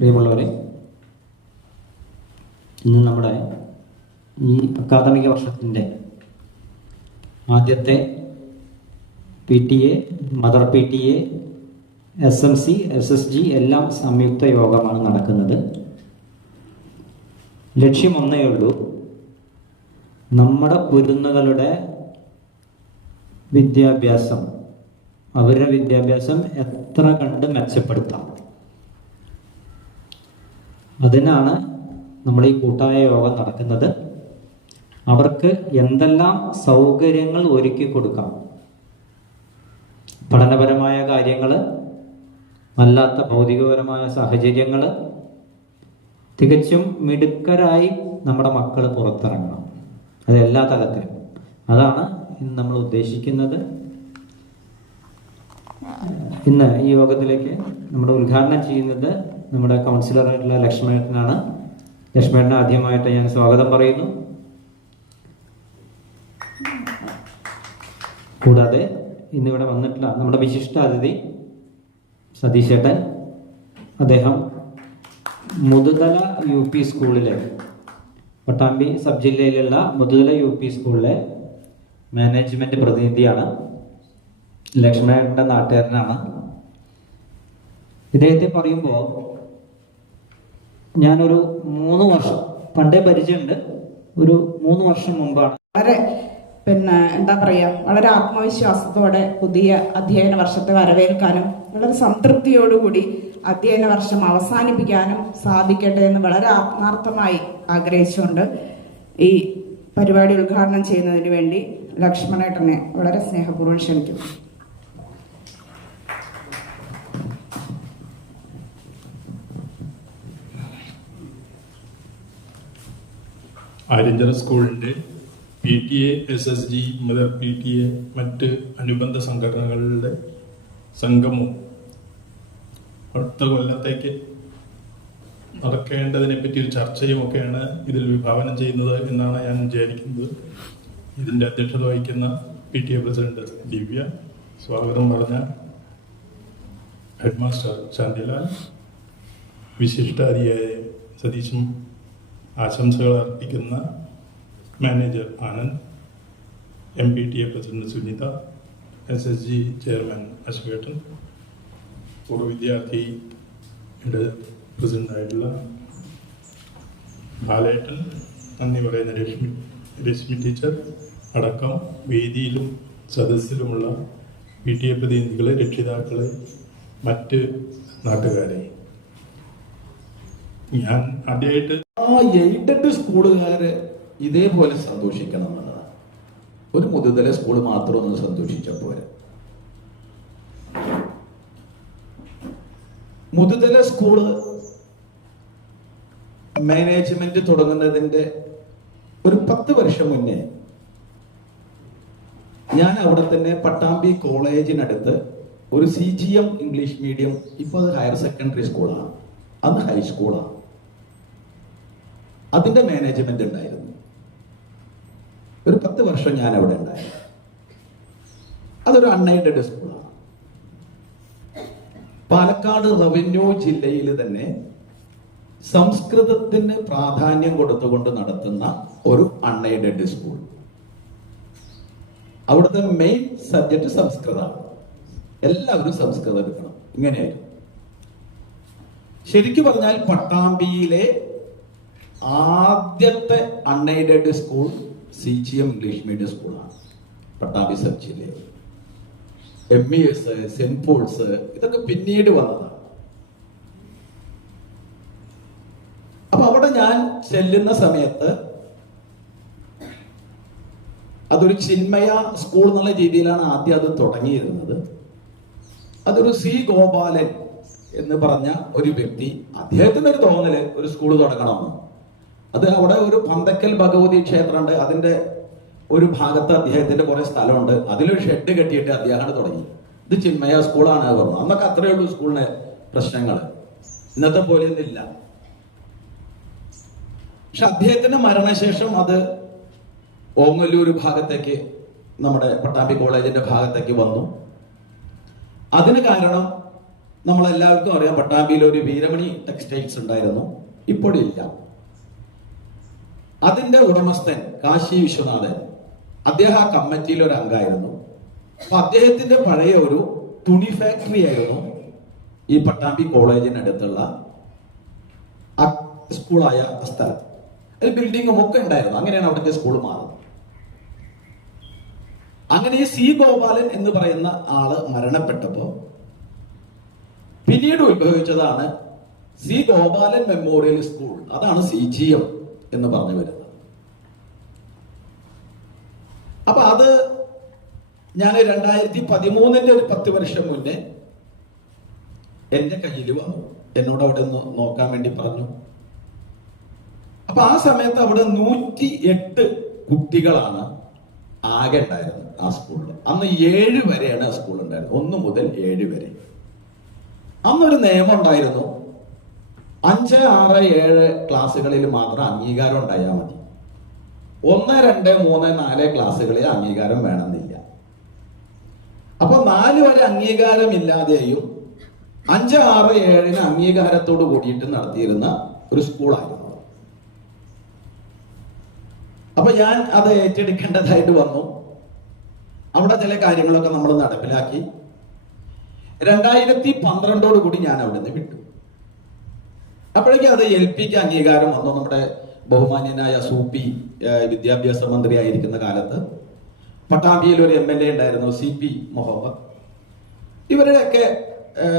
പ്രിയമുള്ളവരെ, ഇന്ന് നമ്മുടെ ഈ അക്കാദമിക വർഷത്തിൻ്റെ ആദ്യത്തെ PTA, mother PTA, SMC, SSG എല്ലാം സംയുക്ത യോഗമാണ് നടക്കുന്നത്. ലക്ഷ്യം ഒന്നേ ഉള്ളൂ: നമ്മുടെ കുരുന്നുകളുടെ വിദ്യാഭ്യാസം, അവരുടെ വിദ്യാഭ്യാസം എത്ര കണ്ട് മെച്ചപ്പെടുത്താം. അതിനാണ് നമ്മൾ ഈ കൂട്ടായ യോഗം നടക്കുന്നത്. അവർക്ക് എന്തെല്ലാം സൗകര്യങ്ങൾ ഒരുക്കി കൊടുക്കാം, പഠനപരമായ കാര്യങ്ങൾ, അല്ലാത്ത ഭൗതികപരമായ സാഹചര്യങ്ങൾ, തികച്ചും മിടുക്കരായി നമ്മുടെ മക്കൾ പുറത്തിറങ്ങണം. അത് എല്ലാ തലത്തിലും. അതാണ് ഇന്ന് നമ്മൾ ഉദ്ദേശിക്കുന്നത്. ഇന്ന് ഈ യോഗത്തിലേക്ക് നമ്മുടെ ഉദ്ഘാടനം ചെയ്യുന്നത് നമ്മുടെ കൗൺസിലറായിട്ടുള്ള ലക്ഷ്മണേട്ടനാണ്. ലക്ഷ്മണേട്ടനെ ആദ്യമായിട്ട് ഞാൻ സ്വാഗതം പറയുന്നു. കൂടാതെ ഇന്നിവിടെ വന്നിട്ടുള്ള നമ്മുടെ വിശിഷ്ട അതിഥി സതീശേട്ടൻ. അദ്ദേഹം മുതുതല UP സ്കൂളിലെ, പട്ടാമ്പി സബ് ജില്ലയിലുള്ള മുതുതല UP സ്കൂളിലെ മാനേജ്മെന്റ് പ്രതിനിധിയാണ്. ലക്ഷ്മണേട്ടൻ്റെ നാട്ടുകാരനാണ്. ഇദ്ദേഹത്തെ പറയുമ്പോൾ ഞാനൊരു 3 വർഷം പണ്ടേ പരിചയമുണ്ട്. ഒരു 3 വർഷം മുമ്പാണ് വളരെ എന്താ പറയുക, വളരെ ആത്മവിശ്വാസത്തോടെ പുതിയ അധ്യയന വർഷത്തെ വരവേൽക്കാനും വളരെ സംതൃപ്തിയോടുകൂടി അധ്യയന വർഷം അവസാനിപ്പിക്കാനും സാധിക്കട്ടെ എന്ന് വളരെ ആത്മാർത്ഥമായി ആഗ്രഹിച്ചുകൊണ്ട് ഈ പരിപാടി ഉദ്ഘാടനം ചെയ്യുന്നതിന് വേണ്ടി ലക്ഷ്മണേട്ടനെ വളരെ സ്നേഹപൂർവ്വം ക്ഷണിക്കുന്നു. ആര്യഞ്ചിറ സ്കൂളിൻ്റെ PTA, SSG, മദർ PTA, മറ്റ് അനുബന്ധ സംഘടനകളുടെ സംഗമവും അടുത്ത കൊല്ലത്തേക്ക് നടക്കേണ്ടതിനെ പറ്റി ഒരു ചർച്ചയും ഒക്കെയാണ് ഇതിൽ വിഭാവനം ചെയ്യുന്നത് എന്നാണ് ഞാൻ വിചാരിക്കുന്നത്. ഇതിൻ്റെ അധ്യക്ഷത വഹിക്കുന്ന PTA പ്രസിഡന്റ് ദിവ്യ, സ്വാഗതം പറഞ്ഞ ഹെഡ് മാസ്റ്റർ ശാന്തിലാൽ, വിശിഷ്ടാതിയായ സതീശും, ആശംസകൾ അർപ്പിക്കുന്ന manager Anand, MPTA president Sunitha, SSG chairman അശോകേട്ടൻ, പൂർവ്വ വിദ്യാർത്ഥിയുടെ പ്രസിഡന്റായിട്ടുള്ള ബാലേട്ടൻ, നന്ദി പറയുന്ന രശ്മി ടീച്ചർ അടക്കം വേദിയിലും സദസ്സിലുമുള്ള PTA പ്രതിനിധികളെ, രക്ഷിതാക്കളെ, മറ്റ് നാട്ടുകാരെ, ഞാൻ ആദ്യമായിട്ട് എയ്ഡഡ് സ്കൂളുകാര് ഇതേപോലെ സന്തോഷിക്കണം എന്നുള്ളതാണ്. ഒരു മുതുതല സ്കൂൾ മാത്രം ഒന്ന് സന്തോഷിച്ച പോരെ. മുതുതല സ്കൂള് മാനേജ്മെന്റ് തുടങ്ങുന്നതിന്റെ ഒരു 10 വർഷം മുന്നേ ഞാൻ അവിടെ തന്നെ പട്ടാമ്പി കോളേജിനടുത്ത് ഒരു CGM ഇംഗ്ലീഷ് മീഡിയം, ഇപ്പോൾ അത് ഹയർ സെക്കൻഡറി സ്കൂളാണ്, അന്ന് ഹൈസ്കൂളാണ്, അതിന്റെ മാനേജ്മെന്റ് ഉണ്ടായിരുന്നു. ഒരു 10 വർഷം ഞാൻ അവിടെ ഉണ്ടായിരുന്നു. അതൊരു അൺഎയ്ഡഡ് സ്കൂളാണ്. പാലക്കാട് റവന്യൂ ജില്ലയിൽ തന്നെ സംസ്കൃതത്തിന് പ്രാധാന്യം കൊടുത്തുകൊണ്ട് നടത്തുന്ന ഒരു അൺഎയ്ഡഡ് സ്കൂൾ. അവിടുത്തെ മെയിൻ സബ്ജക്ട് സംസ്കൃതമാണ്. എല്ലാവരും സംസ്കൃതം എടുക്കണം, ഇങ്ങനെയായിരുന്നു. ശരിക്കു പറഞ്ഞാൽ പട്ടാമ്പിയിലെ ആദ്യത്തെ unaided school CGM English medium സ്കൂളാണ്. പട്ടാമ്പി സബ് ജില്ലയിൽ MES, സെന്റ് പോൾസ് ഇതൊക്കെ പിന്നീട് വന്നതാണ്. അപ്പൊ അവിടെ ഞാൻ ചെല്ലുന്ന സമയത്ത് അതൊരു ചിന്മയ സ്കൂൾ എന്നുള്ള രീതിയിലാണ് ആദ്യം അത് തുടങ്ങിയിരുന്നത്. അതൊരു C. ഗോപാലൻ എന്ന് പറഞ്ഞ ഒരു വ്യക്തി, അദ്ദേഹത്തിന് ഒരു തോന്നല് ഒരു സ്കൂൾ തുടങ്ങണമെന്ന്. അത് അവിടെ ഒരു പന്തക്കൽ ഭഗവതി ക്ഷേത്രമുണ്ട്, അതിന്റെ ഒരു ഭാഗത്ത് അദ്ദേഹത്തിന്റെ കുറെ സ്ഥലമുണ്ട്, അതിലൊരു ഷെഡ് കെട്ടിയിട്ട് അദ്ദേഹമാണ് തുടങ്ങി. ഇത് ചിന്മയ സ്കൂളാണ് പറഞ്ഞു. അന്നൊക്കെ അത്രയേ ഉള്ളൂ സ്കൂളിന് പ്രശ്നങ്ങൾ, ഇന്നത്തെ പോലെയൊന്നും ഇല്ല. പക്ഷെ അദ്ദേഹത്തിന്റെ മരണശേഷം അത് ഓങ്ങല്ലൂർ ഭാഗത്തേക്ക്, നമ്മുടെ പട്ടാമ്പി കോളേജിന്റെ ഭാഗത്തേക്ക് വന്നു. അതിന് കാരണം നമ്മളെല്ലാവർക്കും അറിയാം, പട്ടാമ്പിയിൽ ഒരു വീരമണി ടെക്സ്റ്റൈൽസ് ഉണ്ടായിരുന്നു, ഇപ്പോഴില്ല. അതിന്റെ ഉടമസ്ഥൻ കാശി വിശ്വനാഥൻ, അദ്ദേഹം ആ കമ്മിറ്റിയിൽ ഒരു അംഗമായിരുന്നു. അപ്പൊ അദ്ദേഹത്തിന്റെ പഴയ ഒരു തുണി ഫാക്ടറി ആയിരുന്നു ഈ പട്ടാമ്പി കോളേജിനടുത്തുള്ള സ്കൂളായ സ്ഥലം. ഒരു ബിൽഡിങ്ങും ഒക്കെ ഉണ്ടായിരുന്നു. അങ്ങനെയാണ് അവിടുത്തെ സ്കൂൾ മാറുന്നത്. അങ്ങനെ ഈ സി ഗോപാലൻ എന്ന് പറയുന്ന ആള് മരണപ്പെട്ടപ്പോ പിന്നീട് ഉത്ഭവിച്ചതാണ് സി ഗോപാലൻ മെമ്മോറിയൽ സ്കൂൾ. അതാണ് CGM എന്ന് പറഞ്ഞു വരുന്നത്. അപ്പൊ അത് ഞാൻ 2013 ഒരു 10 വർഷം മുന്നേ എന്റെ കയ്യിൽ വന്നു. എന്നോട് അവിടെ ഒന്ന് നോക്കാൻ വേണ്ടി പറഞ്ഞു. അപ്പൊ ആ സമയത്ത് അവിടെ 108 കുട്ടികളാണ് ആകെ ഉണ്ടായിരുന്നത് ആ സ്കൂളിൽ. അന്ന് 7 വരെയാണ് ആ സ്കൂൾ ഉണ്ടായിരുന്നത്, 1 മുതൽ 7 വരെ. അന്നൊരു നിയമം ഉണ്ടായിരുന്നു, 5, 6, 7 ക്ലാസ്സുകളിൽ മാത്രം അംഗീകാരം ഉണ്ടായാൽ മതി. 1, 2, 3, 4 ക്ലാസ്സുകളിൽ അംഗീകാരം വേണമെന്നില്ല. അപ്പൊ 4 വരെ അംഗീകാരമില്ലാതെയും 5, 6, 7 അംഗീകാരത്തോട് കൂടിയിട്ട് നടത്തിയിരുന്ന ഒരു സ്കൂളായിരുന്നു. അപ്പൊ ഞാൻ അത് ഏറ്റെടുക്കേണ്ടതായിട്ട് വന്നു. അവിടെ ചില കാര്യങ്ങളൊക്കെ നമ്മൾ നടപ്പിലാക്കി. 2012 കൂടി ഞാൻ അവിടെ നിന്ന് വിട്ടു. അപ്പോഴേക്കും അത് LPക്ക് അംഗീകാരം വന്നു. നമ്മുടെ ബഹുമാന്യനായ സൂപ്പി വിദ്യാഭ്യാസ മന്ത്രി ആയിരിക്കുന്ന കാലത്ത് പട്ടാമ്പിയിൽ ഒരു MLA ഉണ്ടായിരുന്നു, CP മുഹമ്മദ്. ഇവരുടെയൊക്കെ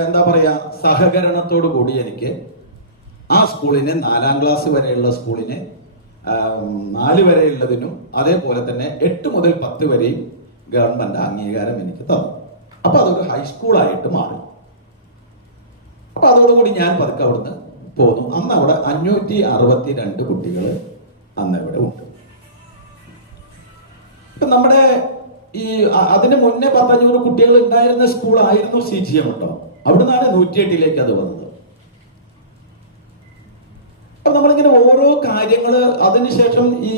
എന്താ പറയാ സഹകരണത്തോടു കൂടി എനിക്ക് ആ സ്കൂളിനെ 4ാം ക്ലാസ് വരെയുള്ള സ്കൂളിനെ 4 വരെയുള്ളതിനും അതേപോലെ തന്നെ 8 മുതൽ 10 വരെയും ഗവൺമെന്റ് അംഗീകാരം എനിക്ക് തന്നു. അപ്പൊ അതൊരു ഹൈസ്കൂളായിട്ട് മാറി. അപ്പൊ അതോടുകൂടി ഞാൻ പതുക്കെ അവിടുന്ന് പോന്നു. അന്ന് അവിടെ 562 കുട്ടികൾ അന്ന് ഇവിടെ ഉണ്ട്. ഇപ്പൊ നമ്മുടെ ഈ അതിന് മുന്നേ 500 കുട്ടികൾ ഉണ്ടായിരുന്ന സ്കൂളായിരുന്നു CGM ഉണ്ടോ. അവിടുന്നാണ് 108ലേക്ക് അത് വന്നത്. അപ്പൊ നമ്മളിങ്ങനെ ഓരോ കാര്യങ്ങള് അതിനുശേഷം ഈ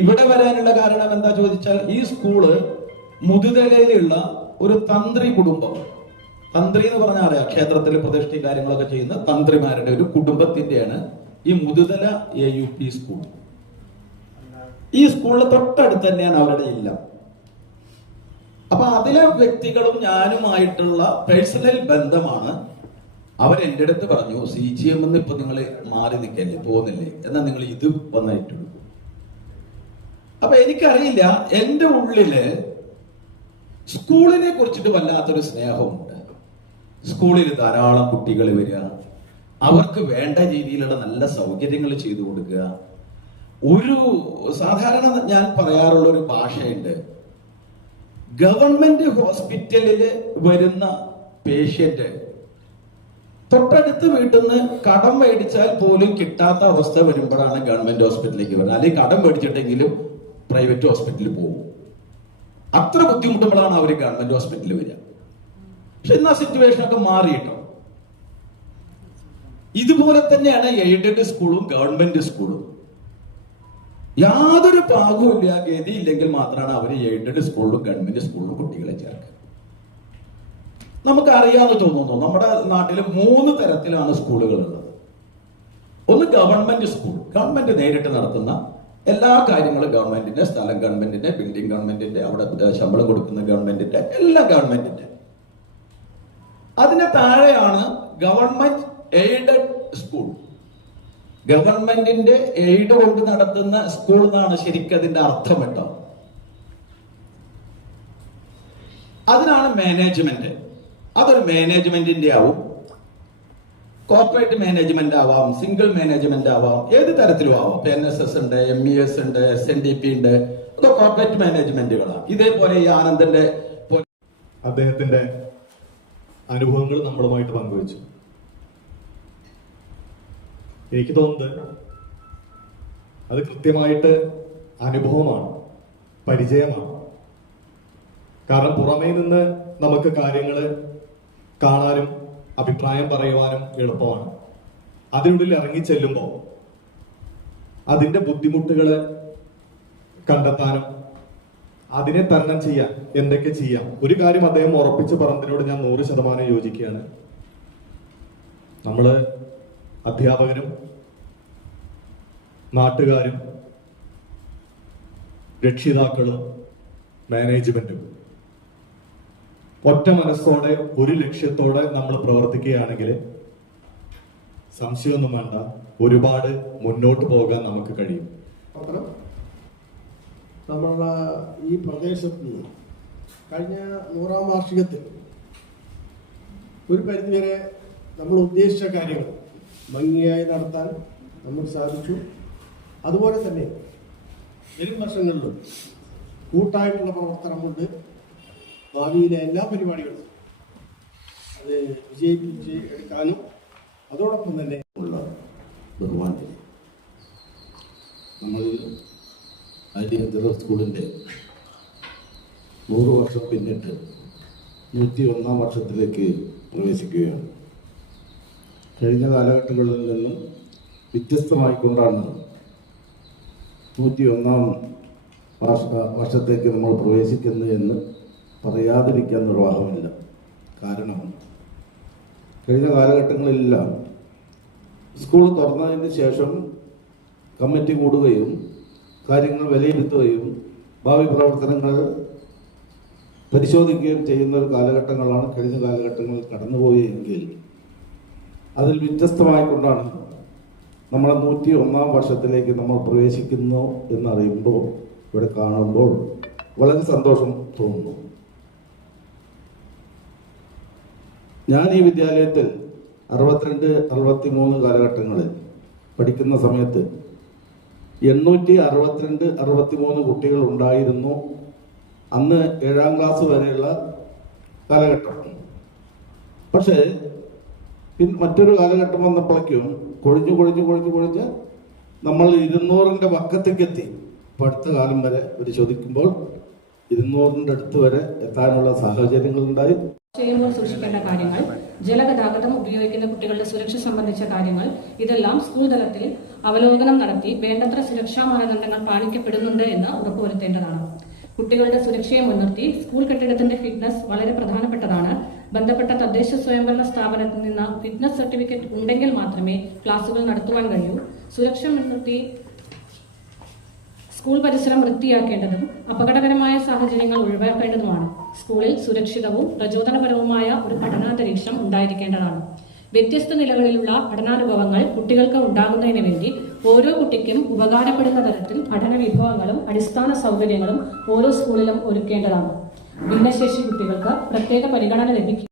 ഇവിടെ വരാനുള്ള കാരണം എന്താ ചോദിച്ചാൽ, ഈ സ്കൂള് മുതുതലയിലുള്ള ഒരു തന്ത്രി കുടുംബം, തന്ത്രി എന്ന് പറഞ്ഞാൽ അറിയാം, ക്ഷേത്രത്തിൽ പ്രതിഷ്ഠി കാര്യങ്ങളൊക്കെ ചെയ്യുന്ന തന്ത്രിമാരുടെ ഒരു കുടുംബത്തിന്റെയാണ് ഈ മുതുതല AUP സ്കൂൾ. ഈ സ്കൂളിൽ തൊട്ടടുത്ത് തന്നെയാണ് അവരുടെ ഇല്ലം. അപ്പൊ അതിലെ വ്യക്തികളും ഞാനുമായിട്ടുള്ള പേഴ്സണൽ ബന്ധമാണ്. അവരെന്റെ അടുത്ത് പറഞ്ഞു, CGM എന്ന് ഇപ്പൊ നിങ്ങൾ മാറി നിൽക്കല്ലേ, പോകുന്നില്ലേ, എന്നാൽ നിങ്ങൾ ഇത് വന്നായിട്ടുള്ളൂ. അപ്പൊ എനിക്കറിയില്ല, എന്റെ ഉള്ളില് സ്കൂളിനെ കുറിച്ചിട്ട് വല്ലാത്തൊരു സ്നേഹമുണ്ട്. സ്കൂളിൽ ധാരാളം കുട്ടികൾ വരിക, അവർക്ക് വേണ്ട രീതിയിലുള്ള നല്ല സൗകര്യങ്ങൾ ചെയ്തു കൊടുക്കുക. ഒരു സാധാരണ ഞാൻ പറയാറുള്ള ഒരു ഭാഷയുണ്ട്, ഗവൺമെന്റ് ഹോസ്പിറ്റലിൽ വരുന്ന പേഷ്യന്റ് തൊട്ടടുത്ത് വീട്ടിൽ നിന്ന് കടം മേടിച്ചാൽ പോലും കിട്ടാത്ത അവസ്ഥ വരുമ്പോഴാണ് ഗവൺമെന്റ് ഹോസ്പിറ്റലിലേക്ക് വരുന്നത്. അല്ലെങ്കിൽ കടം മേടിച്ചിട്ടെങ്കിലും പ്രൈവറ്റ് ഹോസ്പിറ്റലിൽ പോകും. അത്ര ബുദ്ധിമുട്ടുമ്പോഴാണ് അവർ ഗവൺമെന്റ് ഹോസ്പിറ്റലിൽ വരിക. പക്ഷെ ഇന്ന് ആ സിറ്റുവേഷൻ ഒക്കെ മാറിയിട്ടോ. ഇതുപോലെ തന്നെയാണ് എയ്ഡഡ് സ്കൂളും ഗവൺമെന്റ് സ്കൂളും. യാതൊരു പാകവുമില്ല, ഗതിയില്ലെങ്കിൽ മാത്രമാണ് അവർ എയ്ഡഡ് സ്കൂളിലും ഗവൺമെന്റ് സ്കൂളിലും കുട്ടികളെ ചേർക്കുക. നമുക്കറിയാമെന്ന് തോന്നുന്നു, നമ്മുടെ നാട്ടിൽ 3 തരത്തിലാണ് സ്കൂളുകൾ ഉള്ളത്. ഒന്ന് ഗവൺമെന്റ് സ്കൂൾ, ഗവൺമെന്റ് നേരിട്ട് നടത്തുന്ന എല്ലാ കാര്യങ്ങളും ഗവൺമെന്റിന്റെ, സ്ഥലം ഗവൺമെന്റിന്റെ, ബിൽഡിംഗ് ഗവൺമെന്റിന്റെ, അവിടെ ശമ്പളം കൊടുക്കുന്ന ഗവൺമെന്റിന്റെ, എല്ലാം ഗവൺമെന്റിന്റെ. അതിന് താഴെയാണ് ഗവൺമെന്റ് എയ്ഡഡ് സ്കൂൾ. ഗവൺമെന്റിന്റെ എയ്ഡ് കൊണ്ട് നടത്തുന്ന സ്കൂൾ എന്നാണ് ശരിക്കും അതിന്റെ അർത്ഥം കേട്ടോ. അതിനാണ് മാനേജ്മെന്റ്. അതൊരു മാനേജ്മെന്റിന്റെ ആവും, കോർപ്പറേറ്റ് മാനേജ്മെന്റ് ആവാം, സിംഗിൾ മാനേജ്മെന്റ് ആവാം, ഏത് തരത്തിലും ആവാം. NSS ഉണ്ട്, MES ഉണ്ട്, SNDP ഉണ്ട്, അതൊക്കെ കോർപ്പറേറ്റ് മാനേജ്മെന്റുകളാണ്. ഇതേപോലെ ഈ ആനന്ദന്റെ അദ്ദേഹത്തിന്റെ അനുഭവങ്ങൾ നമ്മളുമായിട്ട് പങ്കുവച്ചു. എനിക്ക് തോന്നുന്നത് അത് കൃത്യമായിട്ട് അനുഭവമാണ്, പരിചയമാണ്. കാരണം പുറമേ നിന്ന് നമുക്ക് കാര്യങ്ങൾ കാണാനും അഭിപ്രായം പറയുവാനും എളുപ്പമാണ്. അതിനുള്ളിൽ ഇറങ്ങി ചെല്ലുമ്പോൾ അതിന്റെ ബുദ്ധിമുട്ടുകൾ കണ്ടെത്താനും അതിനെ തരണം ചെയ്യാൻ എന്തൊക്കെ ചെയ്യാം. ഒരു കാര്യം അദ്ദേഹം ഉറപ്പിച്ച് പറഞ്ഞതിനോട് ഞാൻ 100% യോജിക്കുകയാണ്. നമ്മൾ അധ്യാപകരും നാട്ടുകാരും രക്ഷിതാക്കളും മാനേജ്മെന്റും ഒറ്റ മനസ്സോടെ ഒരു ലക്ഷ്യത്തോടെ നമ്മൾ പ്രവർത്തിക്കുകയാണെങ്കിൽ സംശയമൊന്നും വേണ്ട, ഒരുപാട് മുന്നോട്ട് പോകാൻ നമുക്ക് കഴിയും. പത്രം നമ്മളുടെ ഈ പ്രദേശത്ത് നിന്ന് കഴിഞ്ഞ 100ാം വാർഷികത്തിൽ ഒരു പരിധിവരെ നമ്മൾ ഉദ്ദേശിച്ച കാര്യങ്ങൾ ഭംഗിയായി നടത്താൻ നമുക്ക് സാധിച്ചു. അതുപോലെ തന്നെ വരും വർഷങ്ങളിലും കൂട്ടായിട്ടുള്ള പ്രവർത്തനം കൊണ്ട് ഭാവിയിലെ എല്ലാ പരിപാടികളും അത് വിജയിപ്പിച്ച് എടുക്കാനും അതോടൊപ്പം തന്നെ ഉള്ള ബഹുമാനത്തിന് നമ്മൾ അരിഹന്ദർ സ്കൂളിൻ്റെ 100 വർഷം പിന്നിട്ട് 101ാം വർഷത്തിലേക്ക് പ്രവേശിക്കുകയാണ്. കഴിഞ്ഞ കാലഘട്ടങ്ങളിൽ നിന്നും വ്യത്യസ്തമായിക്കൊണ്ടാണ് 101ാം വർഷത്തേക്ക് നമ്മൾ പ്രവേശിക്കുന്നത് എന്ന് പറയാതിരിക്കാൻ നിർവാഹമില്ല. കാരണം കഴിഞ്ഞ കാലഘട്ടങ്ങളിലെല്ലാം സ്കൂൾ തുറന്നതിന് ശേഷം കമ്മിറ്റി കൂടുകയും കാര്യങ്ങൾ വിലയിരുത്തുകയും ഭാവി പ്രവർത്തനങ്ങൾ പരിശോധിക്കുകയും ചെയ്യുന്ന ഒരു കാലഘട്ടങ്ങളാണ് കഴിഞ്ഞ കാലഘട്ടങ്ങളിൽ കടന്നുപോയെങ്കിൽ അതിൽ വ്യത്യസ്തമായിക്കൊണ്ടാണ് നമ്മളെ 101ാം വർഷത്തിലേക്ക് നമ്മൾ പ്രവേശിക്കുന്നു എന്നറിയുമ്പോൾ, ഇവിടെ കാണുമ്പോൾ വളരെ സന്തോഷം തോന്നുന്നു. ഞാൻ ഈ വിദ്യാലയത്തിൽ 62-63 കാലഘട്ടങ്ങളിൽ പഠിക്കുന്ന സമയത്ത് 862-63 കുട്ടികൾ ഉണ്ടായിരുന്നു. അന്ന് 7ാം ക്ലാസ് വരെയുള്ള കാലഘട്ടം. പക്ഷേ മറ്റൊരു കാലഘട്ടം വന്നപ്പോഴേക്കും കൊഴിഞ്ഞ് നമ്മൾ 200ന്റെ പക്കത്തേക്ക് എത്തി. ഇപ്പൊ അടുത്ത കാലം വരെ പരിശോധിക്കുമ്പോൾ 200ന്റെ അടുത്ത് വരെ എത്താനുള്ള സാഹചര്യങ്ങളുണ്ടായി. ചെയ്യുമ്പോൾ സൂക്ഷിക്കേണ്ട കാര്യങ്ങൾ, ജലഗതാഗതം ഉപയോഗിക്കുന്ന കുട്ടികളുടെ സുരക്ഷ സംബന്ധിച്ച കാര്യങ്ങൾ, ഇതെല്ലാം സ്കൂൾ തലത്തിൽ അവലോകനം നടത്തി വേണ്ടത്ര സുരക്ഷാ മാനദണ്ഡങ്ങൾ പാലിക്കപ്പെടുന്നുണ്ട് എന്ന് ഉറപ്പുവരുത്തേണ്ടതാണ്. കുട്ടികളുടെ സുരക്ഷയെ മുൻനിർത്തി സ്കൂൾ കെട്ടിടത്തിന്റെ ഫിറ്റ്നസ് വളരെ പ്രധാനപ്പെട്ടതാണ്. ബന്ധപ്പെട്ട തദ്ദേശ സ്വയംഭരണ സ്ഥാപനത്തിൽ നിന്ന് ഫിറ്റ്നസ് സർട്ടിഫിക്കറ്റ് ഉണ്ടെങ്കിൽ മാത്രമേ ക്ലാസുകൾ നടത്തുവാൻ കഴിയൂ. സുരക്ഷ മുൻനിർത്തി സ്കൂൾ പരിസരം വൃത്തിയാക്കേണ്ടതും അപകടകരമായ സാഹചര്യങ്ങൾ ഒഴിവാക്കേണ്ടതുമാണ്. സ്കൂളിൽ സുരക്ഷിതവും പ്രചോദനപരവുമായ ഒരു പഠനാന്തരീക്ഷം ഉണ്ടായിരിക്കേണ്ടതാണ്. വ്യത്യസ്ത നിലകളിലുള്ള പഠനാനുഭവങ്ങൾ കുട്ടികൾക്ക് ഉണ്ടാകുന്നതിന് വേണ്ടി ഓരോ കുട്ടിക്കും ഉപകാരപ്പെടുന്ന തരത്തിൽ പഠന വിഭവങ്ങളും അടിസ്ഥാന സൗകര്യങ്ങളും ഓരോ സ്കൂളിലും ഒരുക്കേണ്ടതാണ്. ഭിന്നശേഷി കുട്ടികൾക്ക് പ്രത്യേക പരിഗണന ലഭിക്കും.